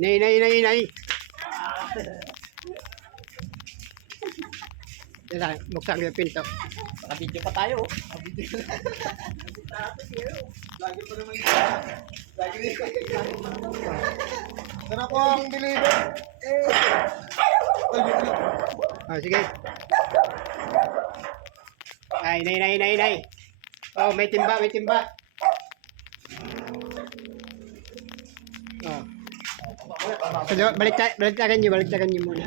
Nay, nay, nay, nay. Yan, buksan ko yung pinto. Naka-video pa tayo. Lagi pa naman yun. Sana po ang deliver. Oh, sige. Ay, nay, nay, nay, nay. Oh, may timba, may timba. Oh. So, baliktakan niyo muna.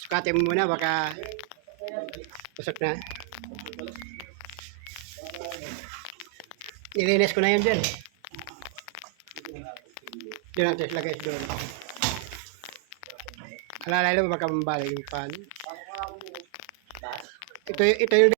Sukatin mo muna, baka pusok na. Nilinis ko na yun dyan. Doon natin lagay doon. Alalala mo baka mambalik yung pan. Ito yung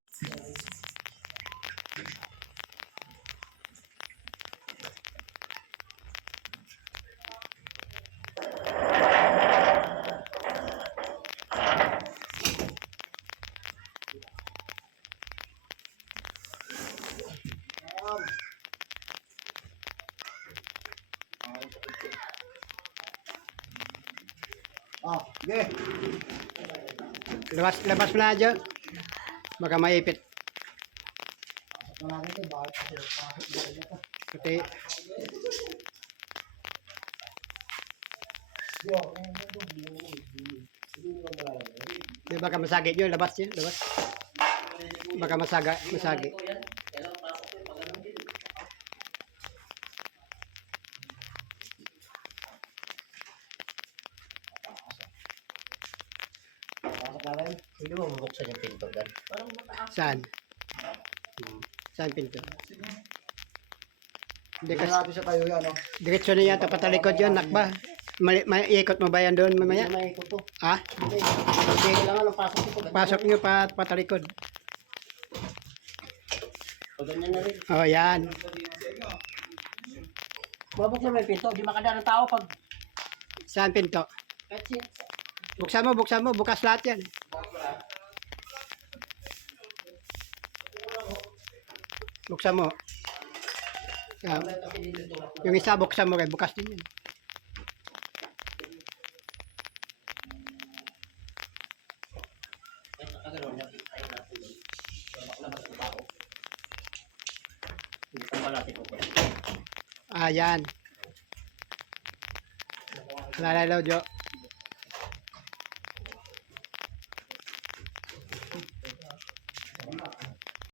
Okay. labas mo na dyan. Baka maipit. Pati. Di baka masagit yun, labas yun, labas. Baka masagit. Hindi mo mabuksan yung pinto dan. Saan? Saan pinto? Hindi natin siya tayo yan. Diretso na yata patalikod yun, nakba. Iikot mo ba yan doon mamaya? May iko to. Ha? Kailangan ng pasok ko. Pasok nyo patalikod. O ganyan na rin. Oh, yan. Mabuksan mo yung pinto. Di makadaan ng tao pag... Saan pinto? Kahit siya. Buksan mo, bukas lahat yan. Buksan mo. Yung isa buksan mo, bukas din yan. Ah, yan. Alala, Jo.